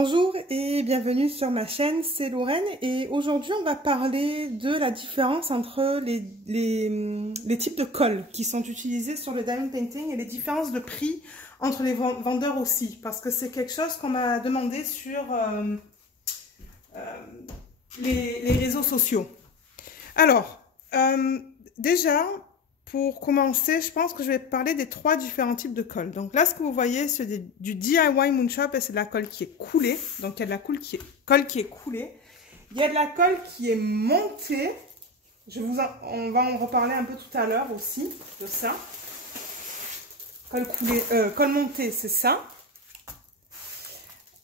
Bonjour et bienvenue sur ma chaîne, c'est Lorraine et aujourd'hui on va parler de la différence entre les types de colle qui sont utilisés sur le diamond painting et les différences de prix entre les vendeurs aussi, parce que c'est quelque chose qu'on m'a demandé sur les réseaux sociaux. Alors, déjà, pour commencer, je pense que je vais parler des trois différents types de colle. Donc là, ce que vous voyez, c'est du DIY Moonshop et c'est de la colle qui est coulée. Donc il y a de la colle qui est coulée. Il y a de la colle qui est montée. On va en reparler un peu tout à l'heure aussi de ça. Colle montée, c'est ça.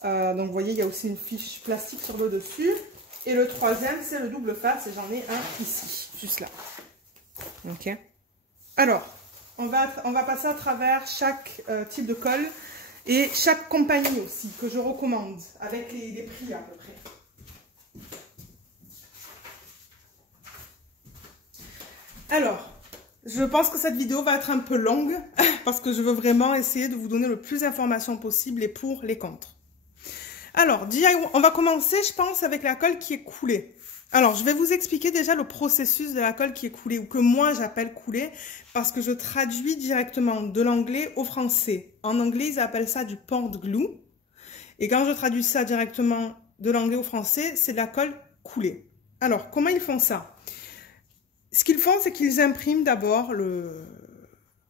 Donc vous voyez, il y a aussi une fiche plastique sur le dessus. Et le troisième, c'est le double face et j'en ai un ici, juste là. Ok. Alors, on va passer à travers chaque type de colle et chaque compagnie aussi que je recommande avec les prix à peu près. Alors, je pense que cette vidéo va être un peu longue parce que je veux vraiment essayer de vous donner le plus d'informations possible, les pour, les contre. Alors, on va commencer, je pense, avec la colle qui est coulée. Alors, je vais vous expliquer déjà le processus de la colle qui est coulée, ou que moi j'appelle coulée, parce que je traduis directement de l'anglais au français. En anglais, ils appellent ça du poured glue. Et quand je traduis ça directement de l'anglais au français, c'est de la colle coulée. Alors, comment ils font ça? Ce qu'ils font, c'est qu'ils impriment d'abord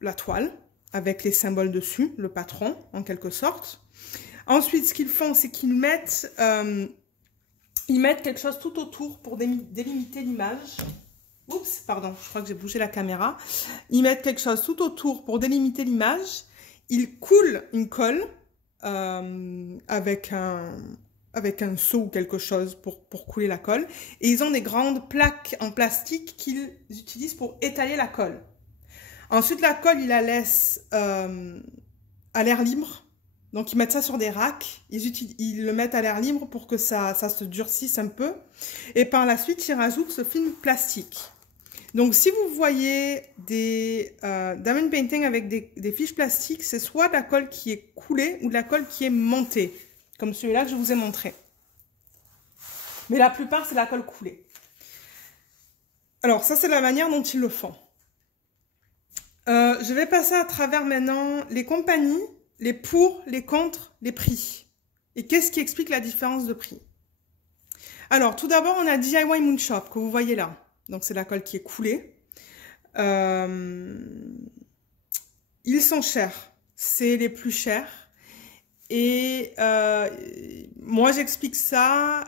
la toile, avec les symboles dessus, le patron, en quelque sorte. Ensuite, ce qu'ils font, c'est qu'ils mettent... ils mettent quelque chose tout autour pour délimiter l'image. Oups, pardon, je crois que j'ai bougé la caméra. Ils mettent quelque chose tout autour pour délimiter l'image. Ils coulent une colle avec un seau ou quelque chose pour couler la colle. Et ils ont des grandes plaques en plastique qu'ils utilisent pour étaler la colle. Ensuite, la colle, ils la laissent à l'air libre. Donc, ils mettent ça sur des racks, ils le mettent à l'air libre pour que ça se durcisse un peu. Et par la suite, ils rajoutent ce film plastique. Donc, si vous voyez des diamond painting avec des fiches plastiques, c'est soit de la colle qui est coulée ou de la colle qui est montée, comme celui-là que je vous ai montré. Mais la plupart, c'est la colle coulée. Alors, ça, c'est la manière dont ils le font. Je vais passer à travers maintenant les compagnies, les pour, les contre, les prix. Et qu'est-ce qui explique la différence de prix? Alors, tout d'abord, on a DIY Moonshop, que vous voyez là. Donc, c'est la colle qui est coulée. Ils sont chers. C'est les plus chers. Et moi, j'explique ça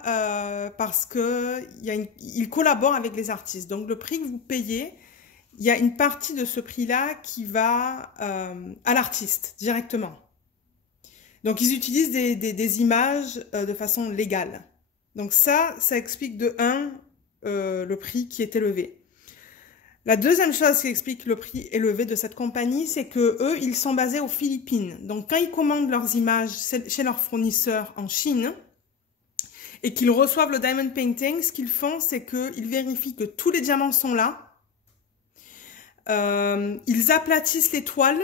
parce qu'ils collaborent avec les artistes. Donc, le prix que vous payez, il y a une partie de ce prix-là qui va à l'artiste directement. Donc, ils utilisent des images de façon légale. Donc, ça explique de 1, le prix qui est élevé. La deuxième chose qui explique le prix élevé de cette compagnie, c'est que eux, ils sont basés aux Philippines. Donc, quand ils commandent leurs images chez leurs fournisseurs en Chine et qu'ils reçoivent le diamond painting, ce qu'ils font, c'est qu'ils vérifient que tous les diamants sont là. Ils aplatissent les toiles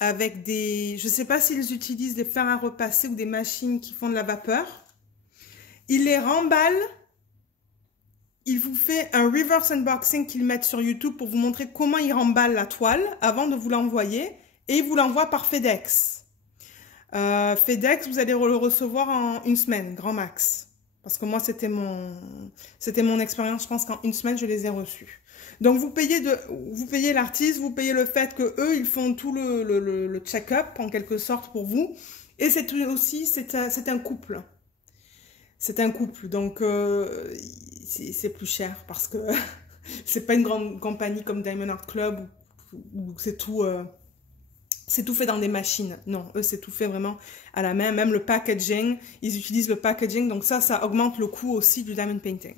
avec je ne sais pas s'ils utilisent des fers à repasser ou des machines qui font de la vapeur. Ils les remballent. Ils vous font un reverse unboxing qu'ils mettent sur YouTube pour vous montrer comment ils remballent la toile avant de vous l'envoyer. Et ils vous l'envoient par FedEx. FedEx, vous allez le recevoir en 1 semaine, grand max. Parce que moi, c'était mon expérience. Je pense qu'en 1 semaine, je les ai reçus. Donc, vous payez l'artiste, vous payez le fait que eux ils font tout le check-up, en quelque sorte, pour vous. Et c'est un couple. C'est un couple. Donc, c'est plus cher parce que c'est pas une grande compagnie comme Diamond Art Club où c'est tout fait dans des machines. Non, eux, c'est tout fait vraiment à la main. Même le packaging, ils utilisent le packaging. Donc, ça augmente le coût aussi du diamond painting.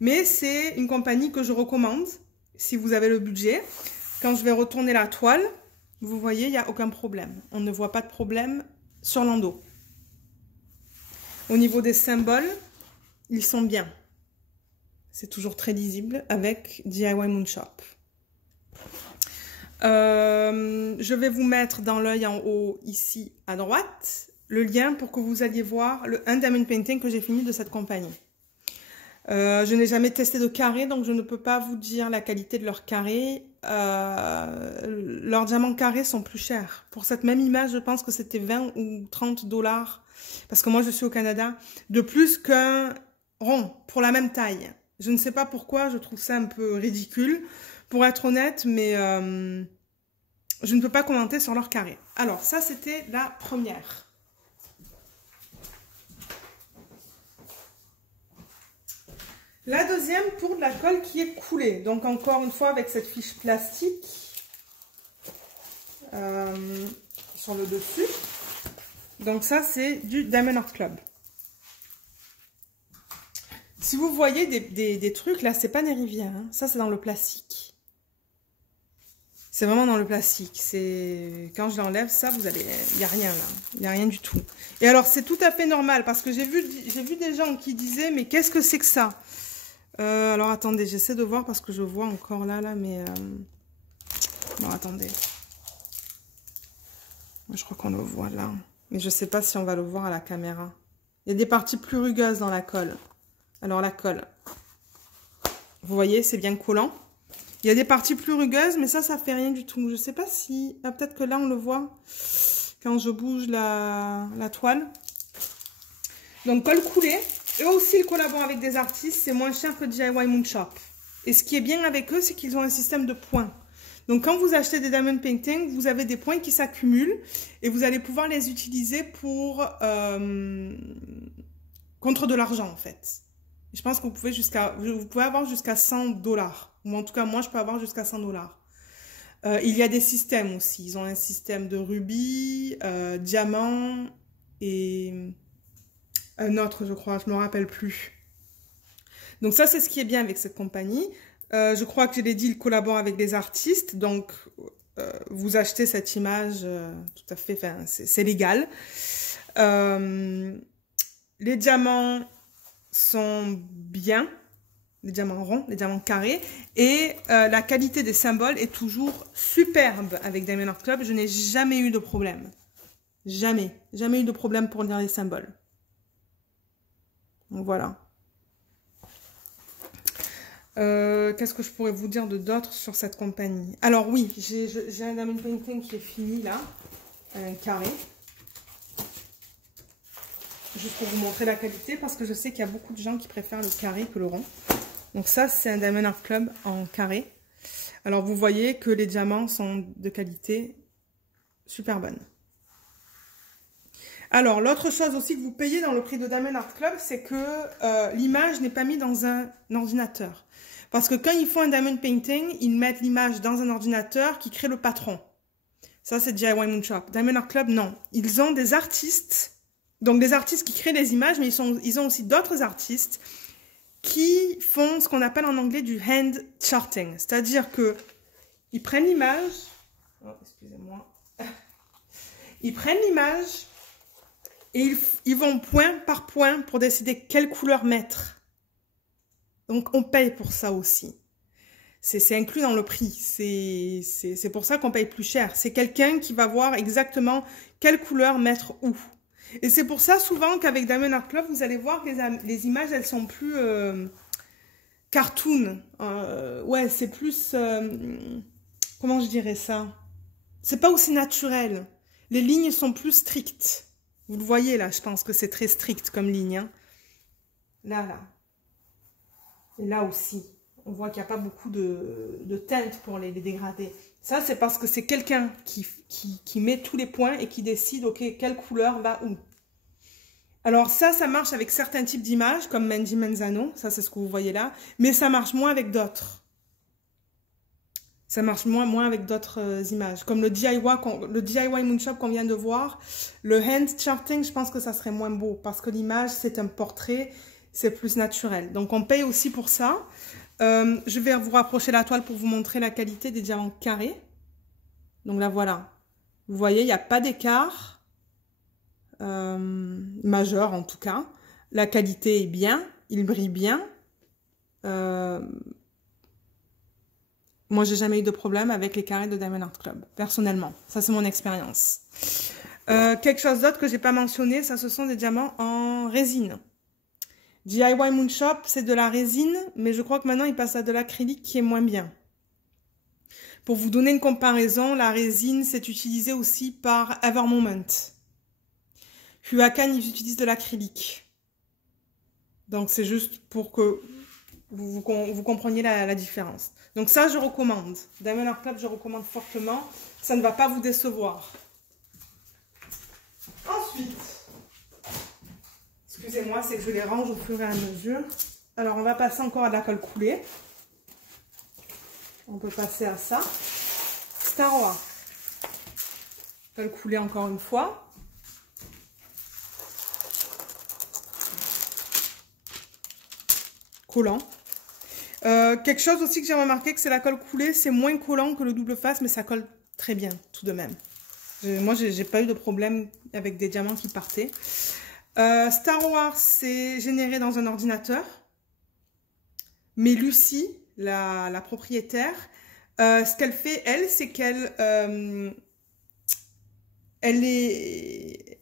Mais c'est une compagnie que je recommande. Si vous avez le budget, quand je vais retourner la toile, vous voyez, il n'y a aucun problème. On ne voit pas de problème sur l'endos. Au niveau des symboles, ils sont bien. C'est toujours très lisible avec DIY Moonshop. Je vais vous mettre dans l'œil en haut, ici, à droite, le lien pour que vous alliez voir un diamond painting que j'ai fini de cette compagnie. Je n'ai jamais testé de carré, donc je ne peux pas vous dire la qualité de leur carré. Leurs diamants carrés sont plus chers. Pour cette même image, je pense que c'était 20 ou 30 $, parce que moi je suis au Canada, de plus qu'un rond pour la même taille. Je ne sais pas pourquoi, je trouve ça un peu ridicule, pour être honnête, mais je ne peux pas commenter sur leur carré. Alors, ça, c'était la première. La deuxième, pour de la colle qui est coulée. Donc, encore une fois, avec cette fiche plastique sur le dessus. Donc, ça, c'est du Diamond Art Club. Si vous voyez des trucs, là, c'est pas des rivières. Hein. Ça, c'est dans le plastique. C'est vraiment dans le plastique. C'est quand je l'enlève, ça, vous allez, il n'y a rien là. Il n'y a rien du tout. Et alors, c'est tout à fait normal parce que j'ai vu des gens qui disaient, mais qu'est-ce que c'est que ça? Alors, attendez, j'essaie de voir parce que je vois encore là, mais... Non, attendez. Moi, je crois qu'on le voit là. Mais je ne sais pas si on va le voir à la caméra. Il y a des parties plus rugueuses dans la colle. Alors, la colle. Vous voyez, c'est bien collant. Il y a des parties plus rugueuses, mais ça fait rien du tout. Je ne sais pas si... Ah, peut-être que là, on le voit quand je bouge la toile. Donc, colle coulée. Eux aussi, ils collaborent avec des artistes. C'est moins cher que DIY Moon Shop. Et ce qui est bien avec eux, c'est qu'ils ont un système de points. Donc, quand vous achetez des diamond painting, vous avez des points qui s'accumulent et vous allez pouvoir les utiliser pour... contre de l'argent, en fait. Je pense que vous pouvez avoir jusqu'à 100 $. Ou en tout cas, moi, je peux avoir jusqu'à 100 $. Il y a des systèmes aussi. Ils ont un système de rubis, diamant et un autre, je crois. Je ne me rappelle plus. Donc ça, c'est ce qui est bien avec cette compagnie. Je crois que je l'ai dit, ils collaborent avec des artistes. Donc, vous achetez cette image tout à fait, enfin, c'est légal. Les diamants sont bien, les diamants ronds, les diamants carrés, et la qualité des symboles est toujours superbe avec Diamond Art Club. Je n'ai jamais eu de problème. Jamais eu de problème pour lire les symboles. Donc voilà. Qu'est-ce que je pourrais vous dire de d'autres sur cette compagnie? Alors oui, j'ai un diamond painting qui est fini là, un carré. Juste pour vous montrer la qualité, parce que je sais qu'il y a beaucoup de gens qui préfèrent le carré que le rond. Donc ça, c'est un Diamond Art Club en carré. Alors vous voyez que les diamants sont de qualité super bonne. Alors l'autre chose aussi que vous payez dans le prix de Diamond Art Club, c'est que l'image n'est pas mise dans un ordinateur. Parce que quand ils font un diamond painting, ils mettent l'image dans un ordinateur qui crée le patron. Ça, c'est DIY Moon Shop. Diamond Art Club, non. Ils ont des artistes... Donc, des artistes qui créent les images, mais ils ont aussi d'autres artistes qui font ce qu'on appelle en anglais du hand charting. C'est-à-dire que ils prennent l'image... Oh, excusez-moi. Ils prennent l'image et ils vont point par point pour décider quelle couleur mettre. Donc, on paye pour ça aussi. C'est inclus dans le prix. C'est pour ça qu'on paye plus cher. C'est quelqu'un qui va voir exactement quelle couleur mettre où. Et c'est pour ça souvent qu'avec Diamond Art Club, vous allez voir que les images, elles sont plus cartoon. Ouais, c'est plus... comment je dirais ça? C'est pas aussi naturel. Les lignes sont plus strictes. Vous le voyez là, je pense que c'est très strict comme ligne. Hein. Là. Et là aussi. On voit qu'il n'y a pas beaucoup de teintes pour les dégrader. Ça, c'est parce que c'est quelqu'un qui met tous les points et qui décide, ok, quelle couleur va où. Alors ça marche avec certains types d'images, comme Mandy Manzano, ça c'est ce que vous voyez là, mais ça marche moins avec d'autres. Ça marche moins avec d'autres images. Comme le DIY Moon Shop qu'on vient de voir, le hand charting, je pense que ça serait moins beau, parce que l'image, c'est un portrait, c'est plus naturel. Donc on paye aussi pour ça. Je vais vous rapprocher la toile pour vous montrer la qualité des diamants carrés. Donc là, voilà. Vous voyez, il n'y a pas d'écart majeur en tout cas. La qualité est bien, il brille bien. Moi, j'ai jamais eu de problème avec les carrés de Diamond Art Club, personnellement. Ça, c'est mon expérience. Quelque chose d'autre que j'ai pas mentionné, ça ce sont des diamants en résine. DIY Moonshop, c'est de la résine, mais je crois que maintenant il passe à de l'acrylique qui est moins bien. Pour vous donner une comparaison, la résine, c'est utilisé aussi par Evermoment. Huacan, ils utilisent de l'acrylique. Donc, c'est juste pour que vous compreniez la différence. Donc, ça, je recommande. Diamond Art Club, je recommande fortement. Ça ne va pas vous décevoir. Ensuite, excusez-moi, c'est que je les range au fur et à mesure. Alors, on va passer encore à de la colle coulée. On peut passer à ça. Star Wars. Colle coulée encore une fois. Collant. Quelque chose aussi que j'ai remarqué, que c'est la colle coulée, c'est moins collant que le double face, mais ça colle très bien tout de même. Moi, j'ai pas eu de problème avec des diamants qui partaient. Star Wars, c'est généré dans un ordinateur. Mais Lucie, la propriétaire, ce qu'elle fait, elle, c'est qu'elle elle est...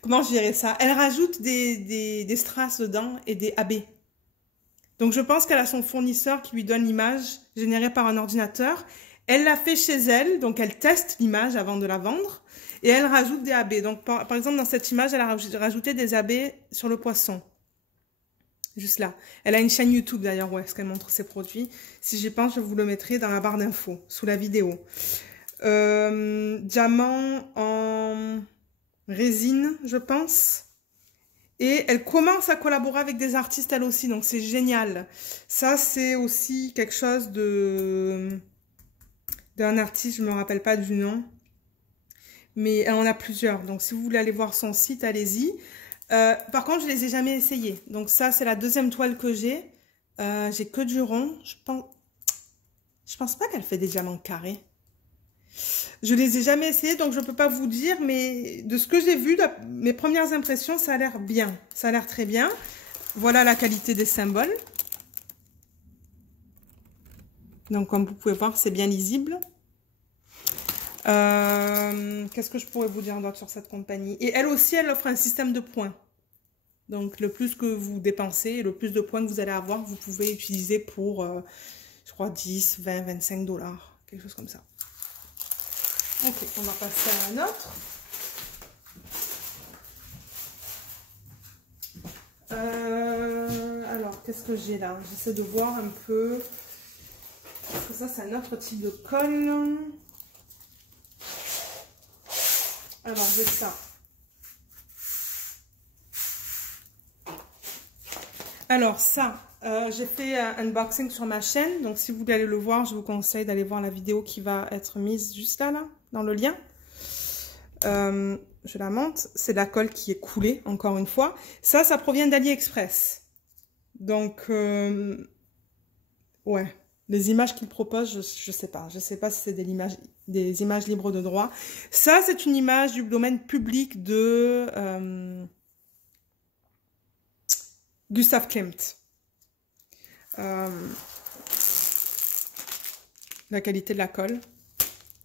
Comment je dirais ça? Elle rajoute des strass dedans et des AB. Donc, je pense qu'elle a son fournisseur qui lui donne l'image générée par un ordinateur. Elle l'a fait chez elle, donc elle teste l'image avant de la vendre. Et elle rajoute des AB. Donc, par exemple, dans cette image, elle a rajouté des AB sur le poisson. Juste là. Elle a une chaîne YouTube d'ailleurs, où est-ce qu'elle montre ses produits. Si j'y pense, je vous le mettrai dans la barre d'infos, sous la vidéo. Diamant en résine, je pense. Et elle commence à collaborer avec des artistes elle aussi, donc c'est génial. Ça, c'est aussi quelque chose d'un artiste, je ne me rappelle pas du nom. Mais elle en a plusieurs, donc si vous voulez aller voir son site, allez-y. Par contre, je les ai jamais essayés. Donc ça, c'est la deuxième toile que j'ai. J'ai que du rond. Je pense pas qu'elle fait des diamants carrés. Je les ai jamais essayés, donc je peux pas vous dire, mais de ce que j'ai vu, mes premières impressions, ça a l'air bien. Ça a l'air très bien. Voilà la qualité des symboles. Donc comme vous pouvez voir, c'est bien lisible. Qu'est-ce que je pourrais vous dire d'autre sur cette compagnie? Et elle aussi, elle offre un système de points. Donc, le plus que vous dépensez et le plus de points que vous allez avoir, vous pouvez utiliser pour, je crois, 10, 20, 25 $. Quelque chose comme ça. Ok, on va passer à un autre. Alors, qu'est-ce que j'ai là? J'essaie de voir un peu. Parce que ça, c'est un autre type de colle. Alors, j'ai ça. Alors, ça, j'ai fait un unboxing sur ma chaîne. Donc, si vous voulez aller le voir, je vous conseille d'aller voir la vidéo qui va être mise juste là, dans le lien. Je la monte. C'est de la colle qui est coulée, encore une fois. Ça provient d'AliExpress. Donc, ouais. Les images qu'il propose, je sais pas. Je sais pas si c'est des images libres de droit. Ça, c'est une image du domaine public de Gustav Klimt. La qualité de la colle,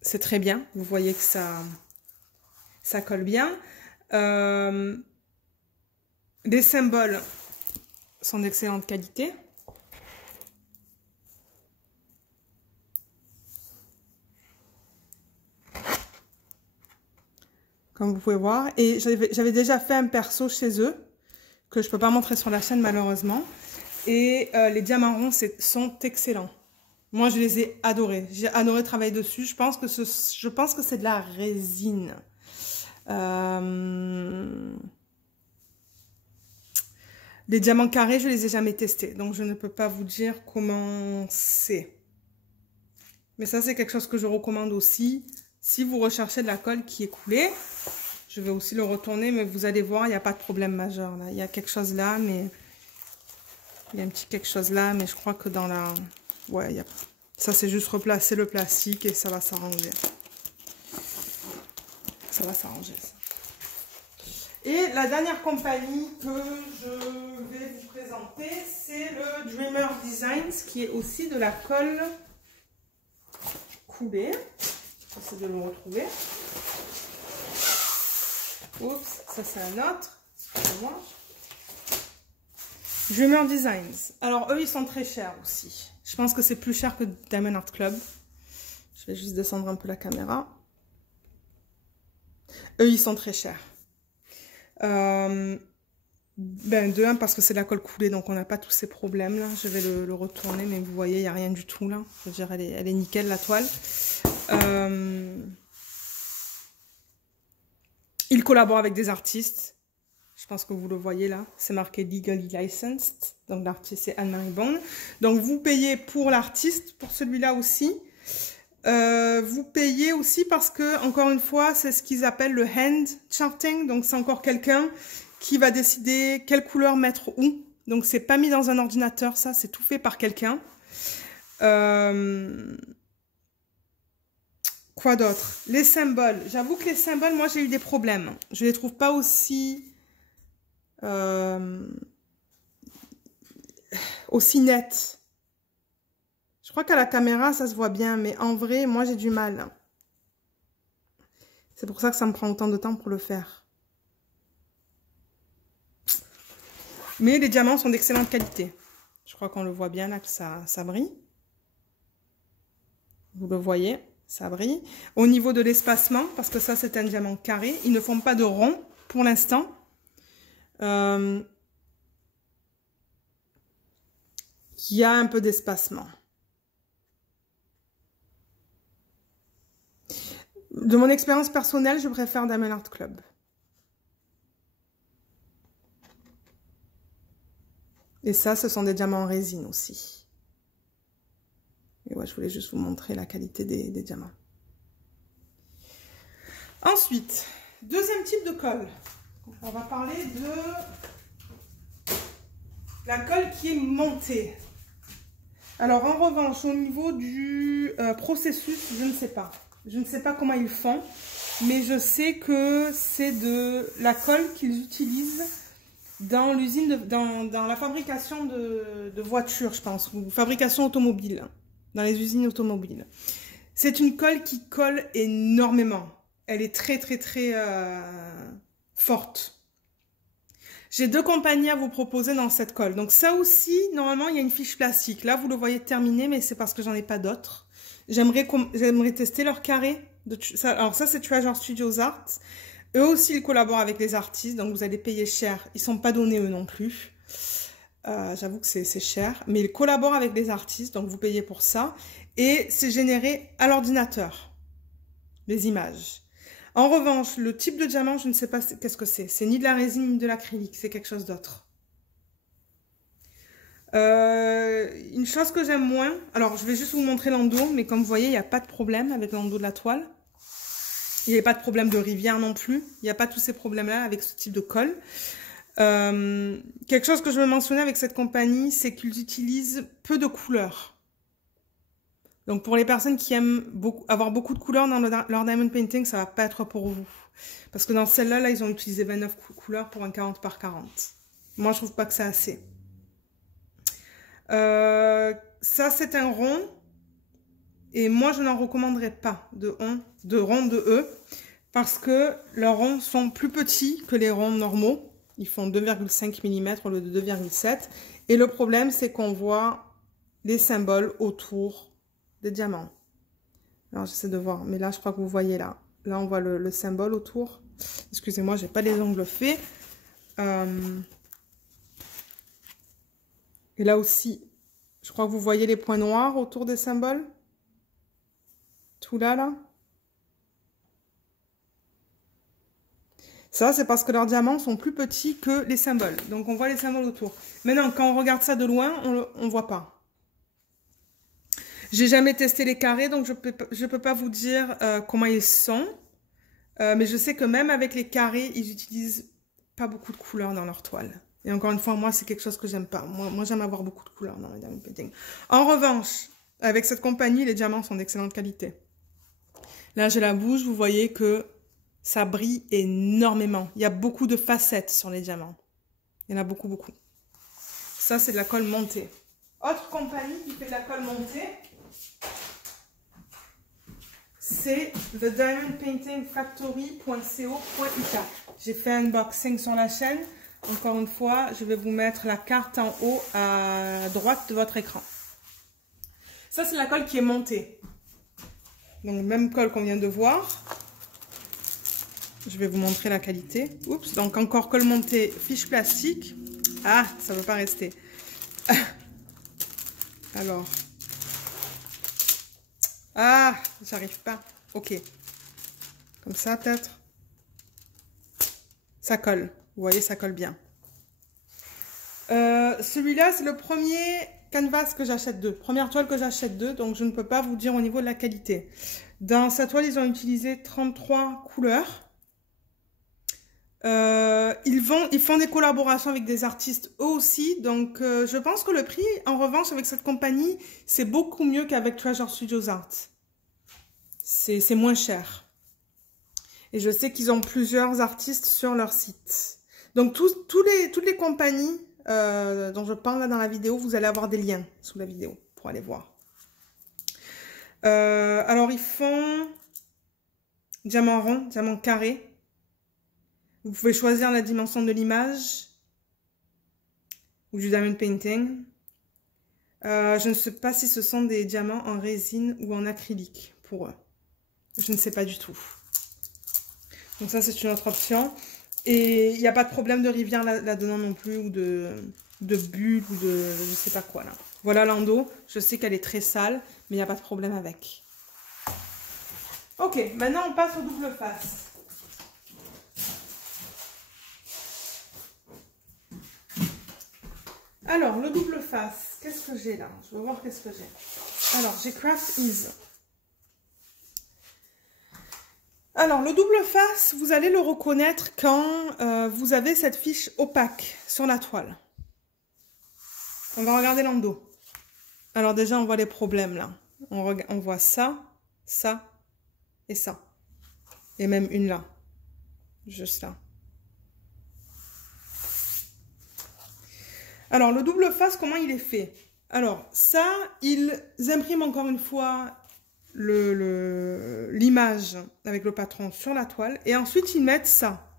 c'est très bien. Vous voyez que ça colle bien. Les symboles sont d'excellente qualité. Comme vous pouvez voir. Et j'avais déjà fait un perso chez eux, que je ne peux pas montrer sur la chaîne malheureusement. Et les diamants ronds sont excellents. Moi, je les ai adorés. J'ai adoré travailler dessus. Je pense que c'est de la résine. Les diamants carrés, je les ai jamais testés. Donc, je ne peux pas vous dire comment c'est. Mais ça, c'est quelque chose que je recommande aussi. Si vous recherchez de la colle qui est coulée, je vais aussi le retourner, mais vous allez voir, il n'y a pas de problème majeur là. Il y a quelque chose là, mais il y a un petit quelque chose là, mais je crois que dans la... Ouais, ça c'est juste replacer le plastique et ça va s'arranger. Ça va s'arranger, ça. Et la dernière compagnie que je vais vous présenter, c'est le Dreamer Designs, qui est aussi de la colle coulée. J'essaie de le retrouver. Oups, ça c'est un autre. Excusez-moi. Dreamer Designs. Alors, eux, ils sont très chers aussi. Je pense que c'est plus cher que Diamond Art Club. Je vais juste descendre un peu la caméra. Eux, ils sont très chers. De un, parce que c'est de la colle coulée, donc on n'a pas tous ces problèmes-là. Je vais le retourner, mais vous voyez, il n'y a rien du tout là. Je veux dire, elle est nickel, la toile. Ils collaborent avec des artistes. Je pense que vous le voyez là. C'est marqué Legally Licensed. Donc l'artiste, c'est Anne-Marie Bond. Donc vous payez pour l'artiste, pour celui-là aussi. Vous payez aussi parce que, encore une fois, c'est ce qu'ils appellent le hand charting. Donc c'est encore quelqu'un qui va décider quelle couleur mettre où. Donc c'est pas mis dans un ordinateur, ça, c'est tout fait par quelqu'un. Quoi d'autre? Les symboles. J'avoue que les symboles, moi j'ai eu des problèmes. Je les trouve pas aussi aussi nets. Je crois qu'à la caméra ça se voit bien, mais en vrai, moi j'ai du mal. C'est pour ça que ça me prend autant de temps pour le faire. Mais les diamants sont d'excellente qualité. Je crois qu'on le voit bien là, que ça brille. Vous le voyez, ça brille. Au niveau de l'espacement, parce que ça c'est un diamant carré, ils ne font pas de rond pour l'instant. Il y a un peu d'espacement. De mon expérience personnelle, je préfère Diamond Art Club. Et ça, ce sont des diamants en résine aussi. Et ouais, je voulais juste vous montrer la qualité des diamants. Ensuite, deuxième type de colle. On va parler de la colle qui est montée. Alors, en revanche, au niveau du processus, je ne sais pas. Je ne sais pas comment ils font, mais je sais que c'est de la colle qu'ils utilisent dans l'usine, dans la fabrication de voitures, je pense, ou fabrication automobile, dans les usines automobiles. C'est une colle qui colle énormément. Elle est très, très, très forte. J'ai deux compagnies à vous proposer dans cette colle. Donc ça aussi, normalement, il y a une fiche plastique. Là, vous le voyez terminé, mais c'est parce que j'en ai pas d'autres. J'aimerais tester leur carré. Alors ça, c'est Treasure Studios Art. Eux aussi, ils collaborent avec les artistes, donc vous allez payer cher. Ils ne sont pas donnés, eux non plus. J'avoue que c'est cher. Mais ils collaborent avec les artistes, donc vous payez pour ça. Et c'est généré à l'ordinateur, les images. En revanche, le type de diamant, je ne sais pas qu'est-ce que c'est. C'est ni de la résine, ni de l'acrylique. C'est quelque chose d'autre. Une chose que j'aime moins... Alors, je vais juste vous montrer l'endos, mais comme vous voyez, il n'y a pas de problème avec l'endos de la toile. Il n'y a pas de problème de rivière non plus. Il n'y a pas tous ces problèmes-là avec ce type de colle. Quelque chose que je veux mentionner avec cette compagnie, c'est qu'ils utilisent peu de couleurs. Donc pour les personnes qui aiment avoir beaucoup de couleurs dans leur diamond painting, ça va pas être pour vous. Parce que dans celle-là, là, ils ont utilisé 29 couleurs pour un 40 par 40. Moi, je trouve pas que c'est assez. Ça, c'est un rond. Et moi, je n'en recommanderais pas de rond de E. Parce que leurs ronds sont plus petits que les ronds normaux. Ils font 2,5 mm au lieu de 2,7. Et le problème, c'est qu'on voit les symboles autour des diamants. Alors, j'essaie de voir. Mais là, je crois que vous voyez là. Là, on voit le symbole autour. Excusez-moi, j'ai pas les ongles faits. Et là aussi, je crois que vous voyez les points noirs autour des symboles. Tout là, là. Ça, c'est parce que leurs diamants sont plus petits que les symboles. Donc, on voit les symboles autour. Maintenant, quand on regarde ça de loin, on ne voit pas. J'ai jamais testé les carrés, donc je peux pas vous dire comment ils sont. Mais je sais que même avec les carrés, ils utilisent pas beaucoup de couleurs dans leur toile. Et encore une fois, moi, c'est quelque chose que j'aime pas. Moi j'aime avoir beaucoup de couleurs dans mes diamond painting. En revanche, avec cette compagnie, les diamants sont d'excellente qualité. Là, j'ai la bouche, vous voyez que ça brille énormément. Il y a beaucoup de facettes sur les diamants. Il y en a beaucoup, beaucoup. Ça, c'est de la colle montée. Autre compagnie qui fait de la colle montée, c'est thediamondpaintingfactory.co.uk. J'ai fait un unboxing sur la chaîne. Encore une fois, je vais vous mettre la carte en haut à droite de votre écran. Ça, c'est la colle qui est montée. Donc, même colle qu'on vient de voir. Je vais vous montrer la qualité. Oups, donc encore colle montée, fiche plastique. Ah, ça ne veut pas rester. Alors. Ah, j'arrive pas. Ok. Comme ça, peut-être. Ça colle. Vous voyez, ça colle bien. Celui-là, c'est le premier canvas que j'achète d'eux. Première toile que j'achète d'eux, donc je ne peux pas vous dire au niveau de la qualité. Dans sa toile, ils ont utilisé 33 couleurs. Ils font des collaborations avec des artistes eux aussi. Donc, je pense que le prix, en revanche, avec cette compagnie, c'est beaucoup mieux qu'avec Treasure Studios Art. C'est moins cher. Et je sais qu'ils ont plusieurs artistes sur leur site. Donc, toutes les compagnies dont je parle là dans la vidéo, vous allez avoir des liens sous la vidéo pour aller voir. Alors, ils font diamant rond, diamant carré. Vous pouvez choisir la dimension de l'image ou du diamond painting. Je ne sais pas si ce sont des diamants en résine ou en acrylique pour eux. Je ne sais pas du tout. Donc ça, c'est une autre option. Et il n'y a pas de problème de rivière là-dedans non plus, ou de bulles, ou de je sais pas quoi là. Voilà l'endo. Je sais qu'elle est très sale, mais il n'y a pas de problème avec. Ok, maintenant on passe au double face. Alors, le double face, qu'est-ce que j'ai là? Je veux voir qu'est-ce que j'ai. Alors, j'ai Craft Ease. Alors, le double face, vous allez le reconnaître quand vous avez cette fiche opaque sur la toile. On va regarder l'endo. Alors déjà, on voit les problèmes là. On voit ça, ça et ça. Et même une là. Juste là. Alors, le double face, comment il est fait? Alors, ça, ils impriment encore une fois l'image avec le patron sur la toile. Et ensuite, ils mettent ça.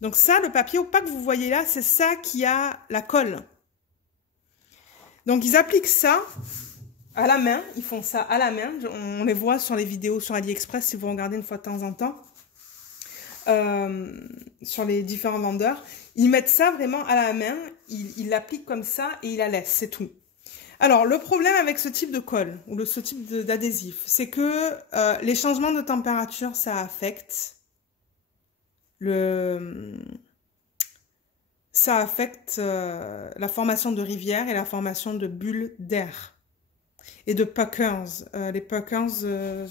Donc ça, le papier opaque que vous voyez là, c'est ça qui a la colle. Donc, ils appliquent ça à la main. Ils font ça à la main. On les voit sur les vidéos sur AliExpress si vous regardez une fois de temps en temps. Sur les différents vendeurs. Ils mettent ça vraiment à la main. Ils l'appliquent comme ça et ils la laissent. C'est tout. Alors, le problème avec ce type de colle ou ce type d'adhésif, c'est que les changements de température, ça affecte la formation de rivières et la formation de bulles d'air et de puckers. Les puckers, je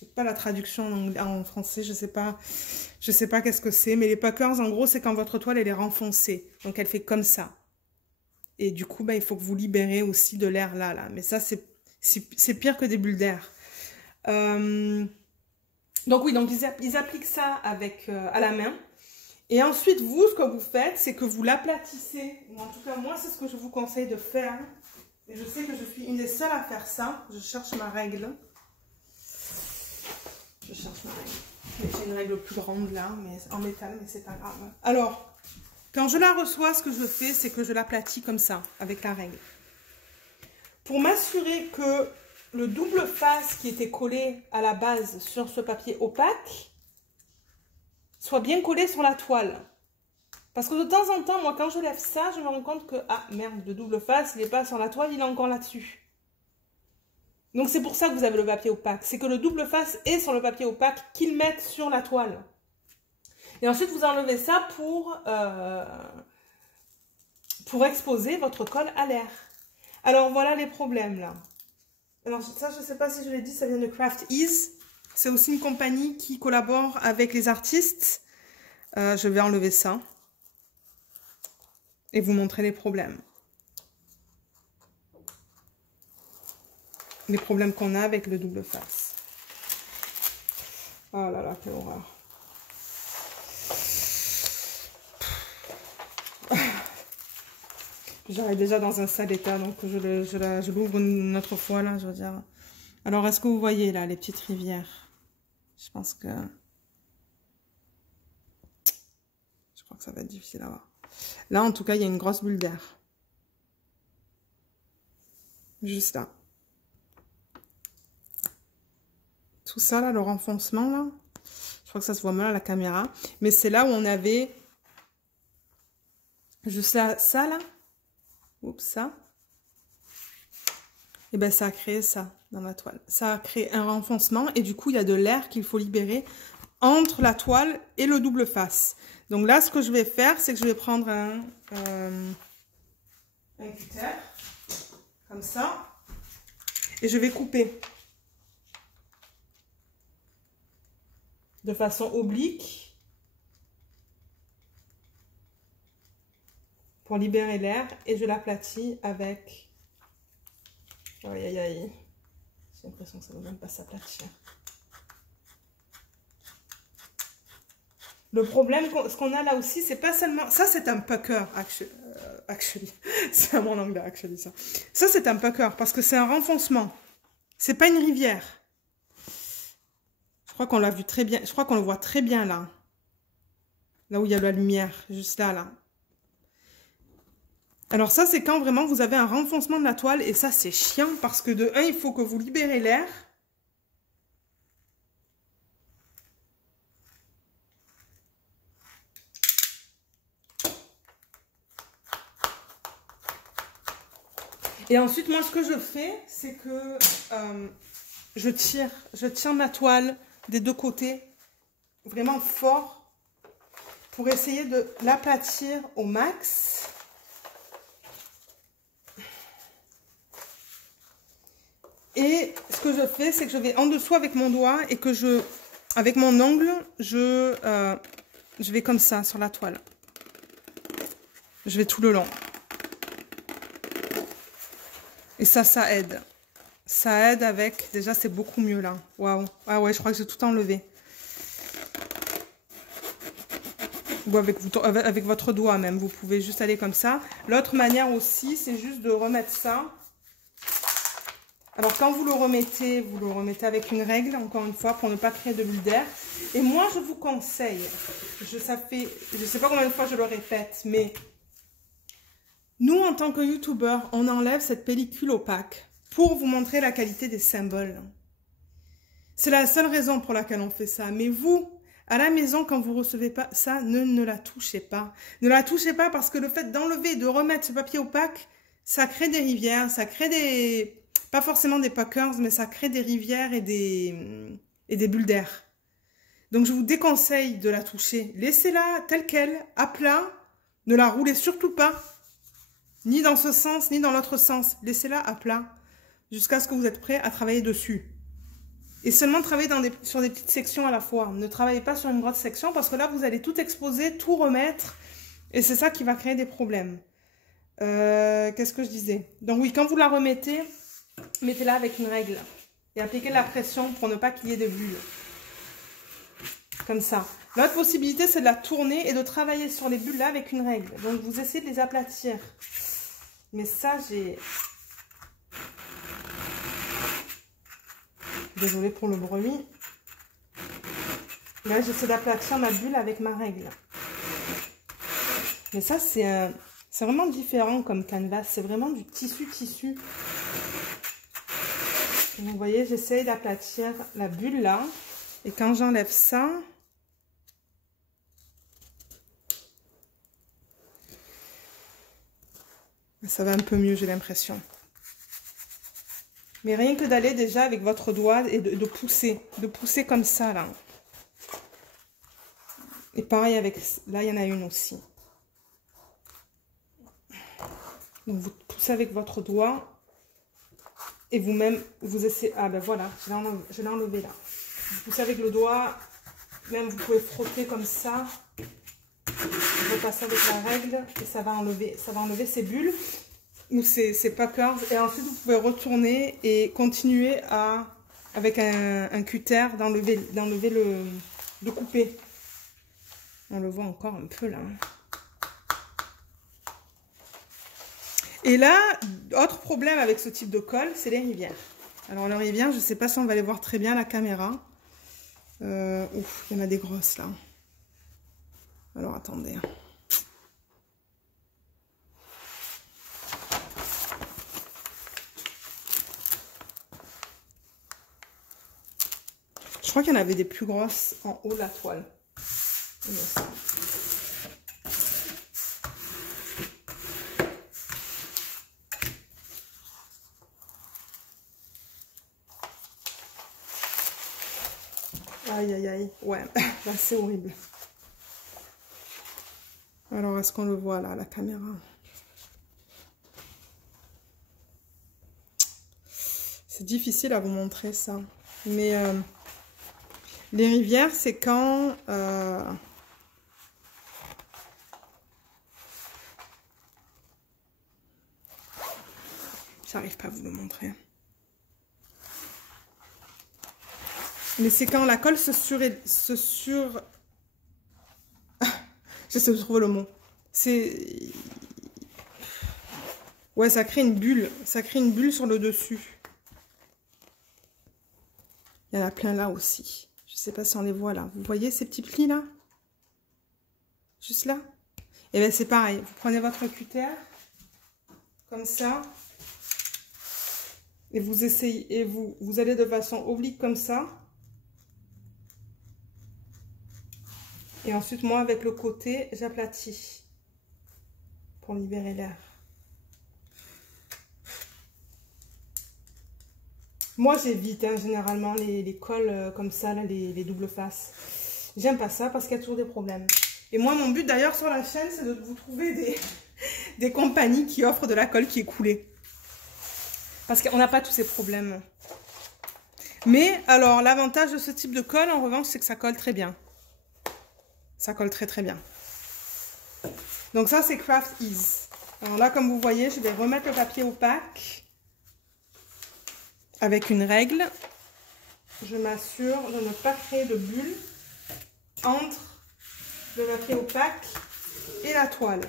sais pas la traduction en français, je sais pas qu'est-ce que c'est, mais les puckers, en gros, c'est quand votre toile elle est renfoncée, donc elle fait comme ça. Et du coup, il faut que vous libérez aussi de l'air là. Mais ça, c'est pire que des bulles d'air. Donc oui, donc ils appliquent ça à la main. Et ensuite, vous, ce que vous faites, c'est que vous l'aplatissez. En tout cas, moi, c'est ce que je vous conseille de faire. Et je sais que je suis une des seules à faire ça. Je cherche ma règle. J'ai une règle plus grande là, mais en métal, mais c'est pas grave. Alors... Quand je la reçois, ce que je fais, c'est que je l'aplatis comme ça, avec la règle. Pour m'assurer que le double face qui était collé à la base sur ce papier opaque soit bien collé sur la toile. Parce que de temps en temps, moi, quand je lève ça, je me rends compte que, ah merde, le double face, il n'est pas sur la toile, il est encore là-dessus. Donc c'est pour ça que vous avez le papier opaque. C'est que le double face est sur le papier opaque qu'ils mettent sur la toile. Et ensuite, vous enlevez ça pour exposer votre colle à l'air. Alors, voilà les problèmes, là. Alors, ça, je ne sais pas si je l'ai dit, ça vient de Craft Ease. C'est aussi une compagnie qui collabore avec les artistes. Je vais enlever ça. Et vous montrer les problèmes. Les problèmes qu'on a avec le double face. Oh là là, quelle horreur. J'arrive déjà dans un sale état, donc je l'ouvre une autre fois, là, je veux dire. Alors, est-ce que vous voyez, là, les petites rivières? Je pense que... Je crois que ça va être difficile à voir. Là, en tout cas, il y a une grosse bulle d'air. Juste là. Tout ça, là, le renfoncement, là. Je crois que ça se voit mal à la caméra. Mais c'est là où on avait... Juste là, ça, là. Oups, ça. Et bien, ça a créé ça dans la toile. Ça a créé un renfoncement. Et du coup, il y a de l'air qu'il faut libérer entre la toile et le double face. Donc là, ce que je vais faire, c'est que je vais prendre un cutter. Comme ça. Et je vais couper. De façon oblique. Pour libérer l'air. Et je l'aplatis avec... Aïe, aïe, aïe. J'ai l'impression que ça ne va même pas s'aplatir. Le problème, ce qu'on a là aussi, c'est pas seulement... Ça, c'est un pucker, actually. C'est mon anglais, actually, ça. Ça, c'est un pucker, parce que c'est un renfoncement. C'est pas une rivière. Je crois qu'on l'a vu très bien. Je crois qu'on le voit très bien, là. Là où il y a la lumière, juste là, là. Alors ça, c'est quand vraiment vous avez un renfoncement de la toile. Et ça, c'est chiant parce que de un, il faut que vous libérez l'air. Et ensuite, moi, ce que je fais, c'est que je tire ma toile des deux côtés vraiment fort pour essayer de l'aplatir au max. Et ce que je fais, c'est que je vais en dessous avec mon doigt et que avec mon ongle, je vais comme ça sur la toile. Je vais tout le long. Et ça aide. Ça aide avec... Déjà, c'est beaucoup mieux là. Waouh. Ah ouais, je crois que j'ai tout enlevé. Ou avec votre doigt même. Vous pouvez juste aller comme ça. L'autre manière aussi, c'est juste de remettre ça. Alors, quand vous le remettez avec une règle, encore une fois, pour ne pas créer de bulle d'air. Et moi, je vous conseille, je ne sais pas combien de fois je le répète, mais nous, en tant que youtubeurs, on enlève cette pellicule opaque pour vous montrer la qualité des symboles. C'est la seule raison pour laquelle on fait ça. Mais vous, à la maison, quand vous recevez pas ça, ne la touchez pas. Ne la touchez pas parce que le fait d'enlever, de remettre ce papier opaque, ça crée des rivières, ça crée des... Pas forcément des puckers, mais ça crée des rivières et des bulles d'air. Donc, je vous déconseille de la toucher. Laissez-la telle qu'elle, à plat. Ne la roulez surtout pas. Ni dans ce sens, ni dans l'autre sens. Laissez-la à plat. Jusqu'à ce que vous êtes prêt à travailler dessus. Et seulement travailler sur des petites sections à la fois. Ne travaillez pas sur une grosse section parce que là, vous allez tout exposer, tout remettre. Et c'est ça qui va créer des problèmes. Qu'est-ce que je disais? Donc oui, quand vous la remettez... Mettez-la avec une règle et appliquez la pression pour ne pas qu'il y ait de bulles. Comme ça. L'autre possibilité, c'est de la tourner et de travailler sur les bulles là avec une règle. Donc, vous essayez de les aplatir. Mais ça, j'ai... Désolée pour le bruit. Là, j'essaie d'aplatir ma bulle avec ma règle. Mais ça, c'est vraiment différent comme canvas. C'est vraiment du tissu. Donc, vous voyez, j'essaye d'aplatir la bulle là. Et quand j'enlève ça, ça va un peu mieux, j'ai l'impression. Mais rien que d'aller déjà avec votre doigt et de pousser comme ça là. Et pareil avec, là il y en a une aussi. Donc vous poussez avec votre doigt. Et vous-même, vous essayez... Ah ben voilà, je l'ai enlevé là. Vous poussez avec le doigt. Même vous pouvez frotter comme ça. Vous repassez avec la règle. Et ça va enlever ces bulles. Ou ces puckers. Et ensuite, vous pouvez retourner et continuer avec un cutter, de couper. On le voit encore un peu là. Et là, autre problème avec ce type de colle, c'est les rivières. Alors les rivières, je ne sais pas si on va les voir très bien à la caméra. Ouf, il y en a des grosses là. Alors attendez. Je crois qu'il y en avait des plus grosses en haut de la toile. Aïe, aïe, aïe. Ouais, là, c'est horrible. Alors, est-ce qu'on le voit, là, à la caméra? C'est difficile à vous montrer, ça. Mais les rivières, c'est quand... J'arrive pas à vous le montrer. Mais c'est quand la colle se sur... J'essaie de trouver le mot. C'est... Ouais, ça crée une bulle. Ça crée une bulle sur le dessus. Il y en a plein là aussi. Je sais pas si on les voit là. Vous voyez ces petits plis là? Juste là? Et bien c'est pareil. Vous prenez votre cutter. Comme ça. Et vous essayez. Et vous allez de façon oblique comme ça. Et ensuite, moi, avec le côté, j'aplatis pour libérer l'air. Moi, j'évite généralement les colles comme ça, là, les doubles faces. J'aime pas ça parce qu'il y a toujours des problèmes. Et moi, mon but d'ailleurs sur la chaîne, c'est de vous trouver des compagnies qui offrent de la colle qui est coulée. Parce qu'on n'a pas tous ces problèmes. Mais alors, l'avantage de ce type de colle, en revanche, c'est que ça colle très bien. Ça colle très très bien. Donc ça, c'est Craft Ease. Alors là, comme vous voyez, je vais remettre le papier opaque avec une règle. Je m'assure de ne pas créer de bulle entre le papier opaque et la toile.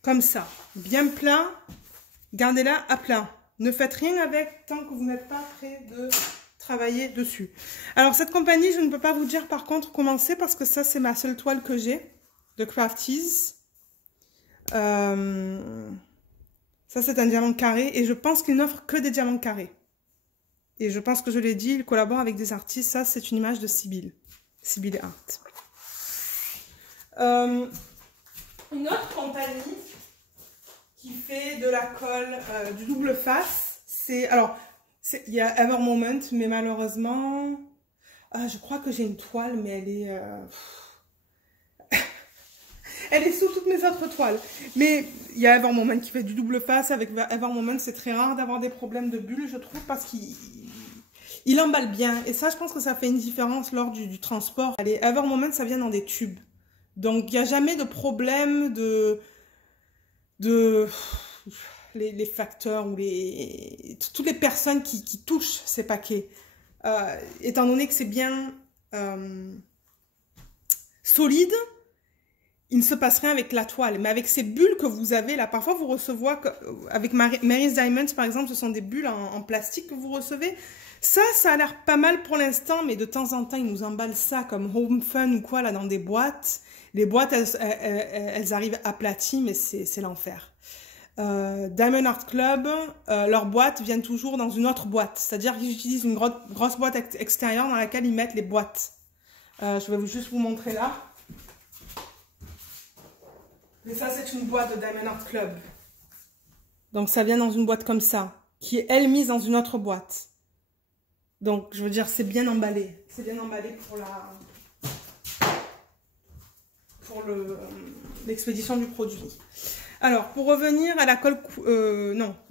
Comme ça. Bien plat. Gardez-la à plat. Ne faites rien avec tant que vous n'êtes pas prêt de travailler dessus. Alors cette compagnie, je ne peux pas vous dire par contre comment c'est parce que ça c'est ma seule toile que j'ai de Crafties. Ça c'est un diamant carré et je pense qu'il n'offre que des diamants carrés. Et je pense que je l'ai dit, il collabore avec des artistes. Ça c'est une image de Sibylle Art. Une autre compagnie qui fait de la colle du double face, c'est alors il y a Ever Moment, mais malheureusement, je crois que j'ai une toile, mais elle est, elle est sous toutes mes autres toiles. Mais il y a Ever Moment qui fait du double face. Avec Ever Moment, c'est très rare d'avoir des problèmes de bulles, je trouve, parce qu'il emballe bien. Et ça, je pense que ça fait une différence lors du transport. Les Ever Moment, ça vient dans des tubes. Donc, il n'y a jamais de problème les facteurs ou toutes les personnes qui touchent ces paquets, étant donné que c'est bien solide, il ne se passe rien avec la toile. Mais avec ces bulles que vous avez là, parfois vous recevez, avec Mary's Diamonds par exemple, ce sont des bulles en plastique que vous recevez. Ça a l'air pas mal pour l'instant, mais de temps en temps, ils nous emballent ça comme Home Fun ou quoi là dans des boîtes. Les boîtes, elles arrivent aplaties, mais c'est l'enfer. Diamond Art Club, leurs boîtes viennent toujours dans une autre boîte. C'est-à-dire qu'ils utilisent une grosse boîte extérieure dans laquelle ils mettent les boîtes. Je vais juste vous montrer là. Mais ça, c'est une boîte de Diamond Art Club. Donc, ça vient dans une boîte comme ça, qui est, elle, mise dans une autre boîte. Donc, je veux dire, c'est bien emballé. C'est bien emballé pour l'expédition du produit. Alors, pour revenir à la colle,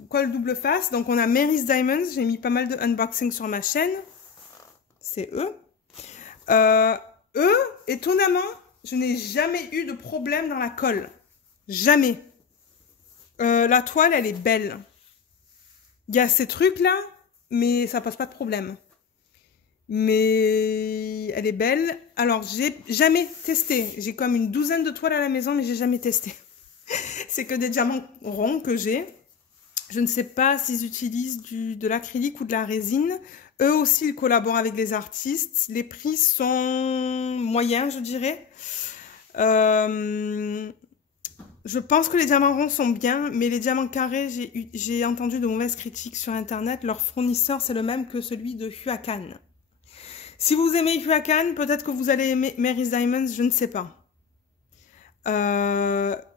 colle double face, donc on a Mary's Diamonds. J'ai mis pas mal de unboxing sur ma chaîne. C'est eux. Eux, étonnamment, je n'ai jamais eu de problème dans la colle. Jamais. La toile, elle est belle. Il y a ces trucs-là, mais ça pose pas de problème. Mais elle est belle. Alors, j'ai jamais testé. J'ai comme une douzaine de toiles à la maison, mais j'ai jamais testé. C'est que des diamants ronds que j'ai. Je ne sais pas s'ils utilisent de l'acrylique ou de la résine. Eux aussi, ils collaborent avec les artistes. Les prix sont moyens, je dirais. Je pense que les diamants ronds sont bien, mais les diamants carrés, j'ai entendu de mauvaises critiques sur Internet. Leur fournisseur, c'est le même que celui de Huacan. Si vous aimez Huacan, peut-être que vous allez aimer Mary's Diamonds, je ne sais pas.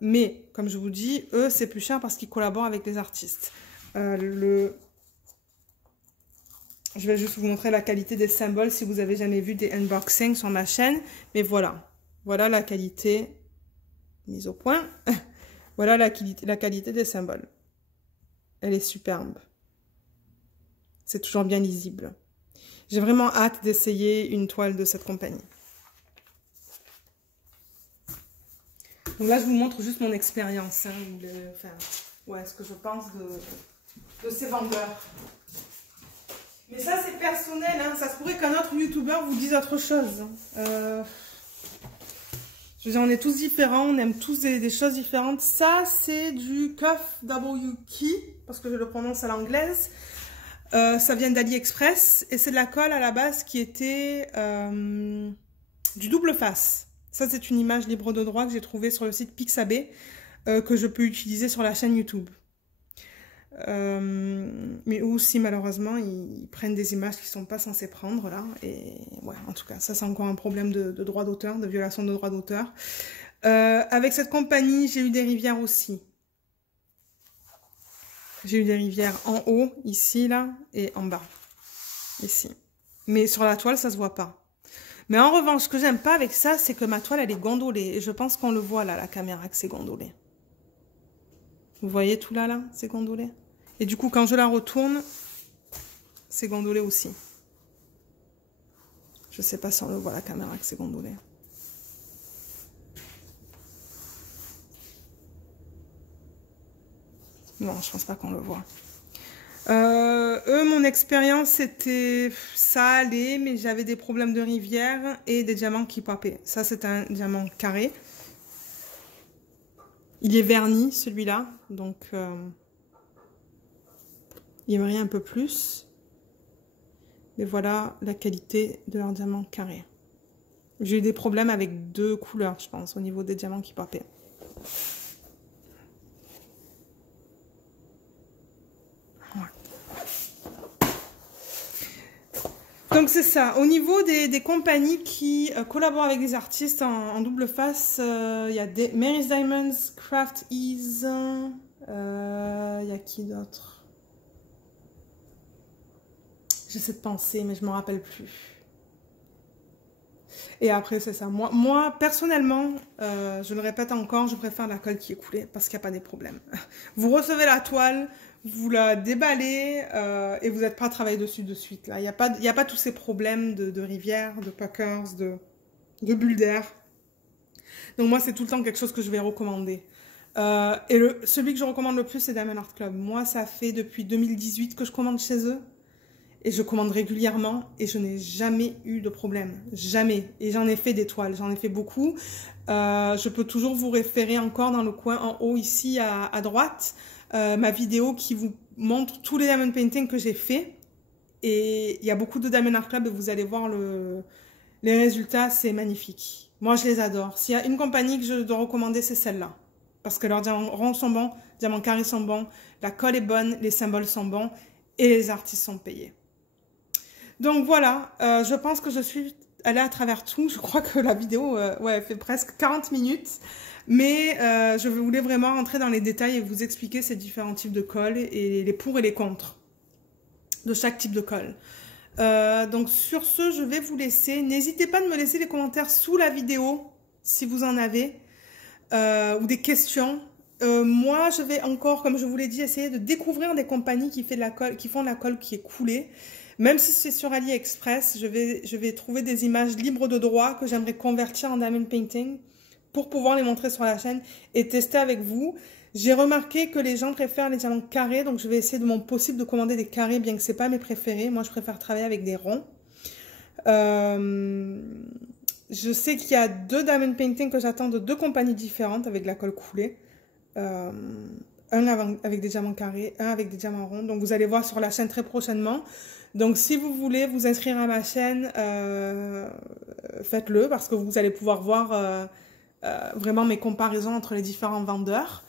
Mais, comme je vous dis, eux, c'est plus cher parce qu'ils collaborent avec les artistes. Je vais juste vous montrer la qualité des symboles si vous avez jamais vu des unboxings sur ma chaîne. Mais voilà. Voilà la qualité mise au point. Voilà la qualité des symboles. Elle est superbe. C'est toujours bien lisible. J'ai vraiment hâte d'essayer une toile de cette compagnie. Donc là, je vous montre juste mon expérience. Hein, ce que je pense de ces vendeurs. Mais ça, c'est personnel. Hein, ça se pourrait qu'un autre youtubeur vous dise autre chose. Je veux dire, on est tous différents, on aime tous des choses différentes. Ça, c'est du Cuff W Key, parce que je le prononce à l'anglaise. Ça vient d'AliExpress et c'est de la colle à la base qui était du double face. Ça, c'est une image libre de droit que j'ai trouvée sur le site Pixabay que je peux utiliser sur la chaîne YouTube. Mais aussi, malheureusement, ils prennent des images qu'ils ne sont pas censés prendre, là. Et ouais, en tout cas, ça, c'est encore un problème de droit d'auteur, de violation de droit d'auteur. Avec cette compagnie, j'ai eu des rivières aussi. J'ai eu des rivières en haut, ici, là, et en bas, ici. Mais sur la toile, ça se voit pas. Mais en revanche, ce que j'aime pas avec ça, c'est que ma toile, elle est gondolée. Et je pense qu'on le voit, là, la caméra, que c'est gondolé. Vous voyez tout là, c'est gondolé. Et du coup, quand je la retourne, c'est gondolé aussi. Je sais pas si on le voit, la caméra, que c'est gondolé. Non, je pense pas qu'on le voit. Mon expérience, c'était... Ça allait, mais j'avais des problèmes de rivière et des diamants qui popaient. Ça, c'est un diamant carré. Il est verni, celui-là. Donc, il brille un peu plus. Mais voilà la qualité de leur diamant carré. J'ai eu des problèmes avec 2 couleurs, je pense, au niveau des diamants qui popaient. Donc c'est ça, au niveau des compagnies qui collaborent avec des artistes en double face, il y a Mary's Diamonds, Craft Ease, il y a qui d'autre? J'essaie de penser, mais je ne me rappelle plus. Et après, c'est ça. Moi personnellement, je le répète encore, je préfère la colle qui est coulée parce qu'il n'y a pas des problèmes. Vous recevez la toile, vous la déballez et vous n'êtes pas à travailler dessus de suite. Là. Il n'y a pas tous ces problèmes de rivière, de puckers, de bulles d'air. Donc moi, c'est tout le temps quelque chose que je vais recommander. Et celui que je recommande le plus, c'est Diamond Art Club. Moi, ça fait depuis 2018 que je commande chez eux. Et je commande régulièrement et je n'ai jamais eu de problème. Jamais. Et j'en ai fait des toiles, j'en ai fait beaucoup. Je peux toujours vous référer encore dans le coin en haut ici à droite. Ma vidéo qui vous montre tous les diamond painting que j'ai fait. Et il y a beaucoup de Diamond Art Club et vous allez voir les résultats, c'est magnifique. Moi, je les adore. S'il y a une compagnie que je dois recommander, c'est celle-là. Parce que leurs diamants ronds sont bons, les diamants carrés sont bons, la colle est bonne, les symboles sont bons et les artistes sont payés. Donc voilà, je pense que je suis allée à travers tout. Je crois que la vidéo fait presque 40 minutes. Mais je voulais vraiment rentrer dans les détails et vous expliquer ces différents types de colle et les pour et les contre de chaque type de colle. Donc sur ce, je vais vous laisser. N'hésitez pas de me laisser des commentaires sous la vidéo si vous en avez ou des questions. Moi, je vais encore, comme je vous l'ai dit, essayer de découvrir des compagnies qui font de la colle qui est coulée. Même si c'est sur AliExpress, je vais trouver des images libres de droit que j'aimerais convertir en diamond painting pour pouvoir les montrer sur la chaîne et tester avec vous. J'ai remarqué que les gens préfèrent les diamants carrés, donc je vais essayer de mon possible de commander des carrés, bien que ce n'est pas mes préférés. Moi, je préfère travailler avec des ronds. Je sais qu'il y a 2 diamond painting que j'attends de 2 compagnies différentes avec de la colle coulée. un avec des diamants carrés, un avec des diamants ronds. Donc, vous allez voir sur la chaîne très prochainement. Donc, si vous voulez vous inscrire à ma chaîne, faites-le parce que vous allez pouvoir voir vraiment mes comparaisons entre les différents vendeurs.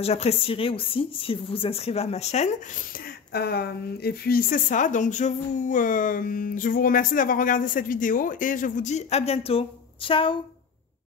J'apprécierais aussi si vous vous inscrivez à ma chaîne. Et puis, c'est ça. Donc, je vous remercie d'avoir regardé cette vidéo et je vous dis à bientôt. Ciao!